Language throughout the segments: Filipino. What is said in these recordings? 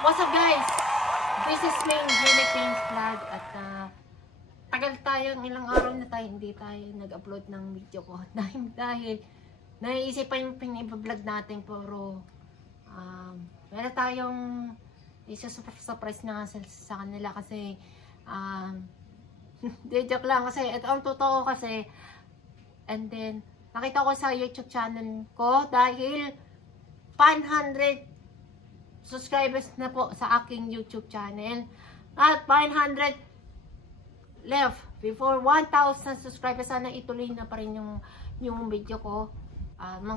What's up guys? This is Main Philippines Vlog at tagal tayong ilang araw na tayo hindi tayo nag-upload ng video ko dahil naiisip pa yung piniba-vlog natin pero meron tayong isa-surprise na sa kanila kasi joke lang kasi ito ang totoo kasi and then nakita ko sa YouTube channel ko dahil 500 subscribers na po sa aking YouTube channel at 500 left before 1,000 subscribers. Sana ituloy na pa rin yung video ko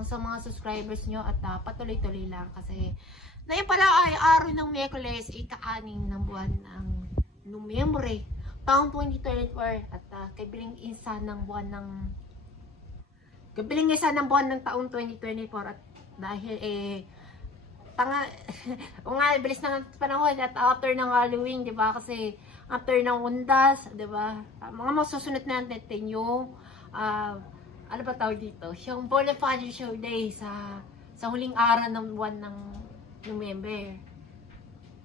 sa mga subscribers nyo at patuloy-tuloy lang kasi ngayon pala ay araw ng Miyerkules, ika-anim ng buwan ng Nobyembre taong 2024 at kabiling isa ng buwan ng taong 2024 at dahil bilis na ng panahon at after ng Halloween, di ba? Kasi after ng Undas, di ba? Mga masusunod natin yung ano ba tawag dito? Yung Bonifacio Show Day sa huling araw ng buwan ng November.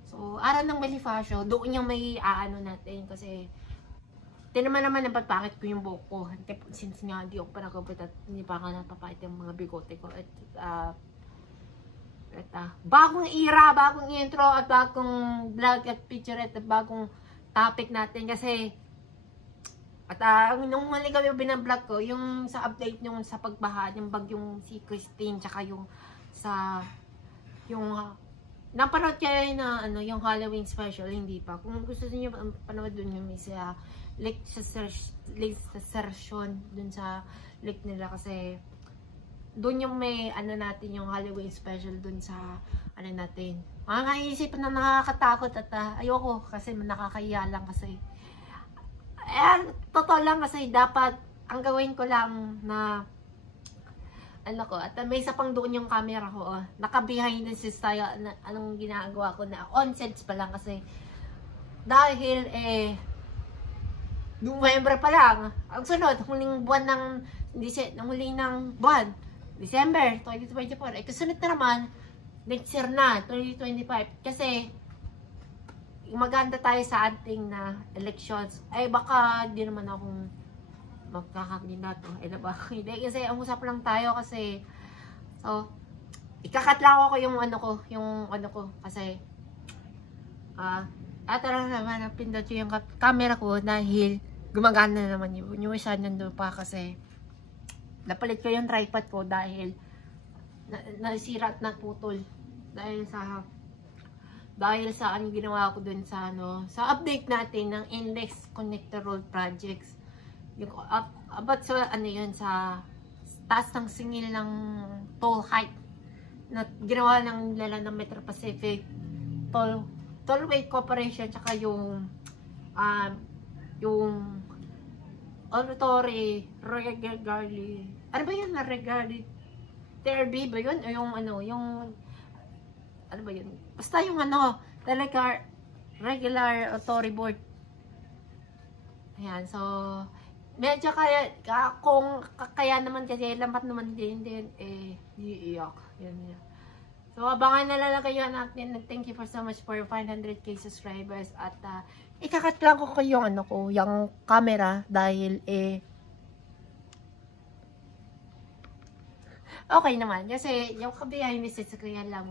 So, araw ng Bonifacio, doon yung may aano natin kasi tinaman naman ng pagpakit ko yung buhok ko. Since nga hindi ako pa nakabot at hindi pa ako napapakit yung mga bigote ko at bagong era, bagong intro at bagong vlog at picture at bagong topic natin kasi at nung huli kami binablog ko yung sa update yung sa pagbaha yung bagyong si Christine tsaka yung napanood kayo na yung Halloween special, hindi pa. Kung gusto niyo panood dun yung sa link sa search dun sa link nila kasi doon yung may natin yung Halloween special doon sa natin. Makakaisip na nakakatakot at ayoko kasi nakakahiya lang kasi. Totoo lang kasi dapat ang gawin ko lang na at may isa pang doon yung camera ko. Naka-behind the scenes tayo anong ginagawa ko na on-sets pa lang kasi dahil November pa lang. Ang sunod, huling buwan ng buwan December 2024. Kasunod na naman, next year na, 2025. Kasi, maganda tayo sa ating na elections. Baka di naman akong magkakakandidato. Diba? Hindi, kasi ang usap lang tayo kasi, so, ikakatlawa ko yung kasi, talaga naman, napindot yung camera ko dahil gumagana naman yung isa nandun pa kasi, napalit ko yung tripod ko dahil nasira at naputol dahil sa anong ginawa ko dun sa sa update natin ng index connector road projects yung about sa yun sa taas ng singil ng toll height na ginawa ng lala ng Metro Pacific Tollway Corporation tsaka yung Auditory Regularly ano ba yun na regarding TRB ba yun? O yung yung ano ba yun? Basta yung talaga regular authority board. Ayan, so medyo kung kaya naman kasi lambat naman din iiyak. Yan. So abangan na lang kayo natin. Thank you for so much for 500k subscribers at ikakat lang ko yung yung camera dahil okay naman. Kasi yung behind the scenes kaya lang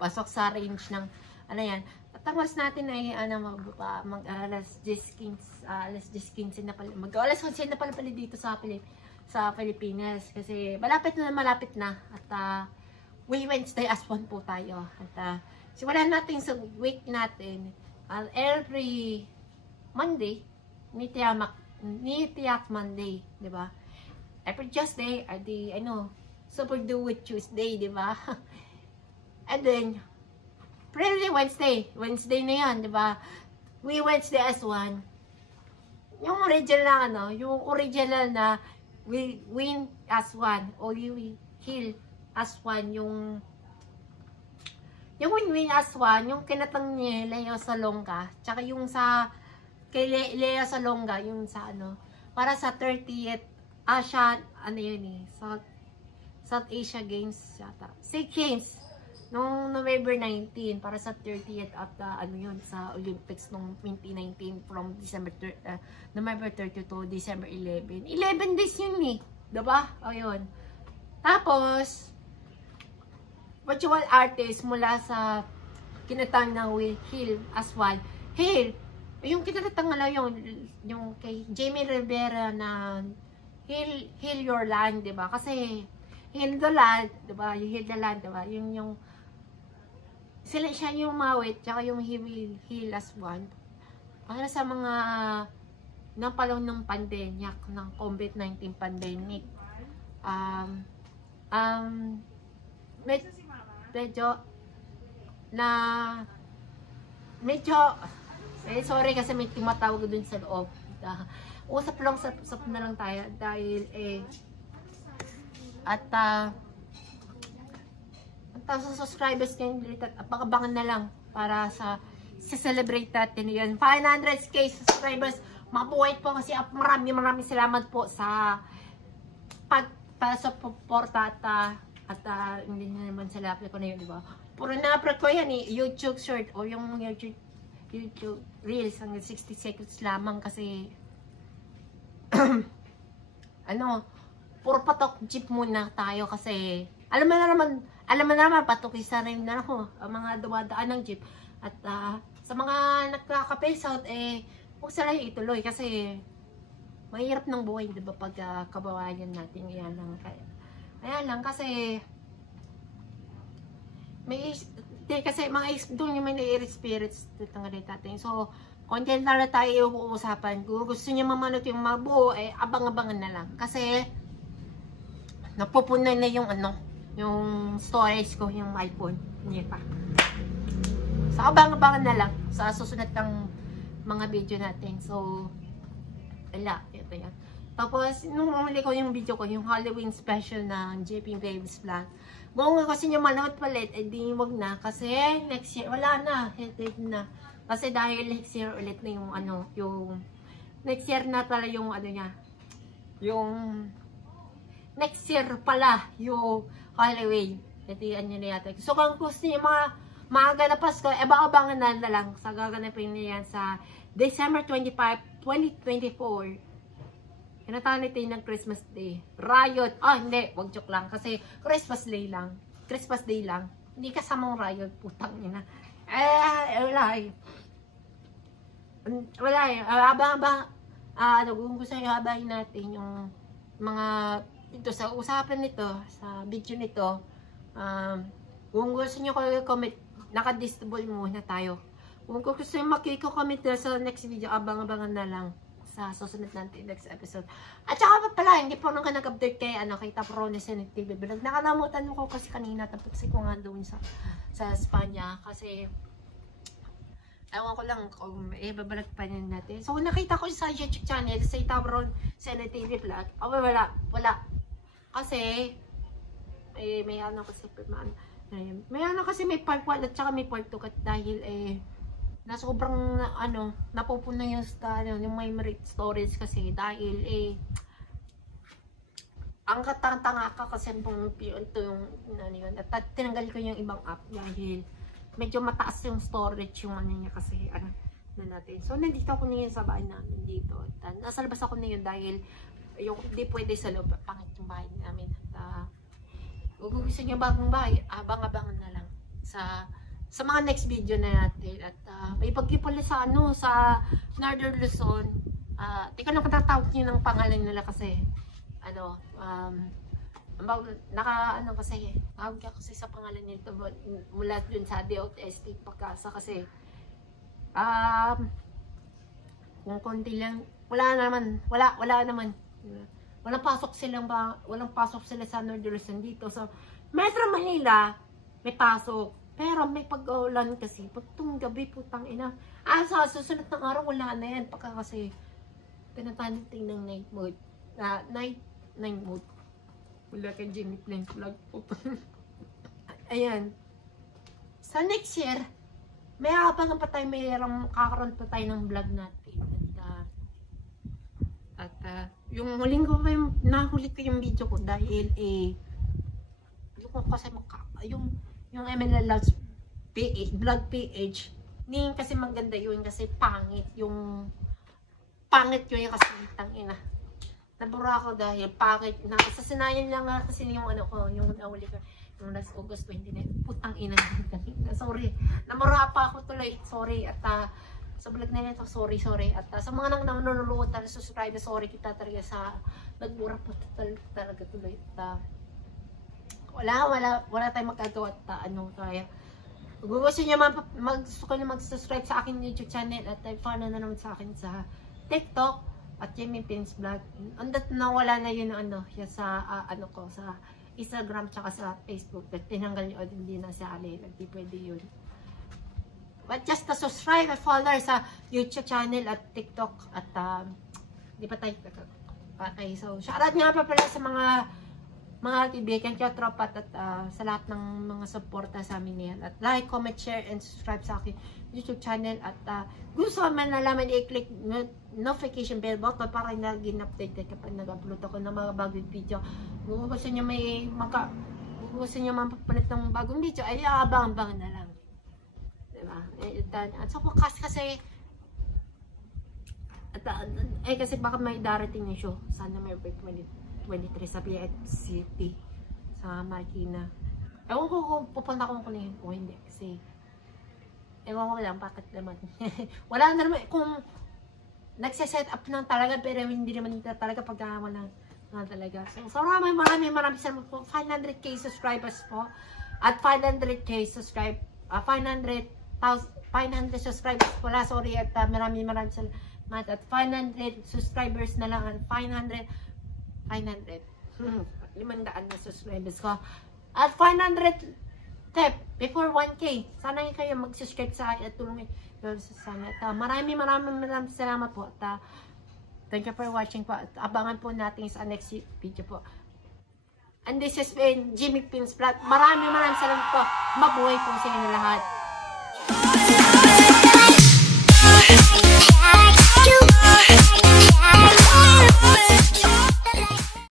pasok sa range ng yan. At ang oras natin ay mag-alas 10:15 na pala. Mag-alas 11 na pala dito sa Pilipinas. Kasi malapit na. At Wednesday as one po tayo. At simulan natin sa week natin. Every Monday, Nitiyak Monday, di ba? Every Tuesday are the Super Do It Tuesday, di ba? And then Friday, Wednesday na yan, di ba? We Wednesday as one. Yung original na we win as one or we kill as one yung win as one, yung kinatang ni Leo Salonga, tsaka yung kay Leo Salonga, yung sa para sa 30th Asia, South Asia Games yata. SEA Games Nung November 19 para sa 30th at ano yun sa Olympics nung 2019 from November 30 to December 11. 11 days yun eh. Diba? O yun. Tapos, virtual artist mula sa kinatang na Will Hill Aswal. Hill, yung kinatang na yung kay Jamie Rivera na Heal Your Land, diba? Kasi Heal the Land, diba? Yung Heal the Land, diba? Yung siya yung mawit, tsaka yung Heal as one. Para sa mga napalong ng pandemic, ng COVID-19 pandemic. Sorry kasi may tumatawag dun sa loob. Usap na lang tayo dahil sa subscribers nyo at abangan na lang para sa celebrate natin yun. 500k subscribers, mabuhay po kasi maraming salamat po sa pagpasuporta at hindi na naman sa laptop ko na yun, diba? Puro na-upload ko yan eh, YouTube short o yung YouTube Reels hanggang 60 seconds lamang kasi puro patok jeep muna tayo kasi alam mo naman patukisa rin na ako ang mga dumadaan ng jeep at sa mga nagkaka-face out huwag sila yung ituloy kasi mahirap ng buhay, diba, pag kabawayan natin. Kaya lang kasi doon yung may na-experience natin. So content na tayo uusapan. Kung gusto niyo mamanot yung mabuo, abang-abangan na lang. Kasi, napupunan na yung storage ko, yung iPhone. Hindi pa. So, abang-abangan na lang sa susunod ng mga video natin. So, wala. Ito yan. Tapos, nung umuli ko yung video ko, yung Halloween special ng JP Babies Vlog. Kung kasi nyo manood palit, di wag na. Kasi, next year, wala na. Hintay na. Kasi dahil next year ulit na yung next year na pala yung yung next year pala yung Halloween. Ito yan yun na yata. So kung gusto niyo mga ganapas ko, abangan na lang sa gaganapin niya yan sa December 25, 2024. Kinatali tayo ng Christmas Day. Riot. Hindi. Wag joke lang. Kasi Christmas Day lang. Christmas Day lang. Hindi kasamang riot. Putang ina. Wala eh. Kung gusto nyo habahin natin yung mga ito sa usapan nito, sa video nito, kung gusto nyo comment, naka-disable muna tayo. Kung gusto nyo makiko-comment sa next video, abang-abangan na lang sa susunod natin next episode. At saka pa pala, hindi po nang nag-update kay Taprones and TV Vlog. Nakanamutan ko kasi kanina, tapos ko nga doon sa Espanya kasi ewan ko lang kung babalag pa rin natin. So, nakita ko sa YouTube channel, sa Tabron TV Vlog. Wala. Kasi, may kasi may part 1 at saka may part 2 dahil na sobrang napupuna yung yung memory storage kasi dahil ang katanga ka kasi ito yung yun. At tinanggal ko yung ibang app dahil medyo mataas yung storage yung niya kasi na natin. So nandito ako ngayon sa bahay namin dito. At nasa labas ako na yun dahil yung hindi pwede sa loob, pangit yung bahay namin. At kung gusto nyo bagong bahay, abang-abangan na lang sa mga next video na natin. At may pagkipula sa sa Northern Luzon. Di ko na katatawag nyo ng pangalan nila kasi kasi tawag ka kasi sa pangalan nito mula dun sa DOTST Pagkasa kasi kung konti lang walang pasok sila sa Northern Luzon dito. So Metro Manila may pasok pero may pag-ulan kasi pagtung gabi putang ina sa susunod ng araw wala na yan pagka kasi tinatanating ng night mode wala kay Jenny Plain Vlog po. Ayan. Sa next year, may abangan pa tayo, kakaroon pa tayo ng vlog natin. At yung huling ko nahuli ko yung video ko dahil yung yung ML Loves PH, Vlog PH, hindi kasi maganda yun kasi pangit yung kasi tangina. Nabura ako dahil pangit na sasinayan lang nga kasi yung ano ko, yung nauli ko yung last August 29. Putang ina. Sorry. Namura pa ako tuloy. Sorry at sa vlog na ito, sorry. At sa mga nanonood at subscribe, sorry kita talaga sa nagmura po talaga tuloy. At wala tayong magagawa at ano kaya. Kung gusto niyo mag-subscribe sa akin YouTube channel at follow na naman sa akin sa TikTok at Jamie Pins Vlog. Andat na wala na yun ano, sa ano ko sa Instagram tsaka sa Facebook. Tinanggal niyo hindi na sa alin. Hindi pwede yun. But just to subscribe and follow sa YouTube channel at TikTok at di pa tayo patay. So, shoutout nga pa pala sa mga kaibigan ko, tropa at sa lahat ng mga suporta sa amin niyan. At like, comment, share, and subscribe sa akin YouTube channel. At gusto man nalaman i-click notification bell button para nag-in-update kapag nag-upload ako ng mga bagong video. Kung gusto nyo mapapalit ng bagong video, ay abang-abang na lang. Diba? At sa wakas kasi kasi baka may darating yung show. Sana may break 23 sa Piet City sa Marikina. Ewan ko kung pupunta ko kunin o hindi kasi ewan ko lang bakit naman. Wala na naman kung nagse-set up lang talaga pero hindi naman talaga pag wala na talaga. So maraming salamat po. 500k subscribers po at 500k subscribe 500 subscribers wala sorry at maraming salamat at 500 subscribers na lang at 500 500 na subscribers ko at 500 tip before 1k sana kayo mag-subscribe sa akin at tulungin sana at maraming salamat po at thank you for watching po at abangan po natin sa next video po and this has been Jamie Pins Vlog. Maraming salamat po, mabuhay po sa inyo lahat.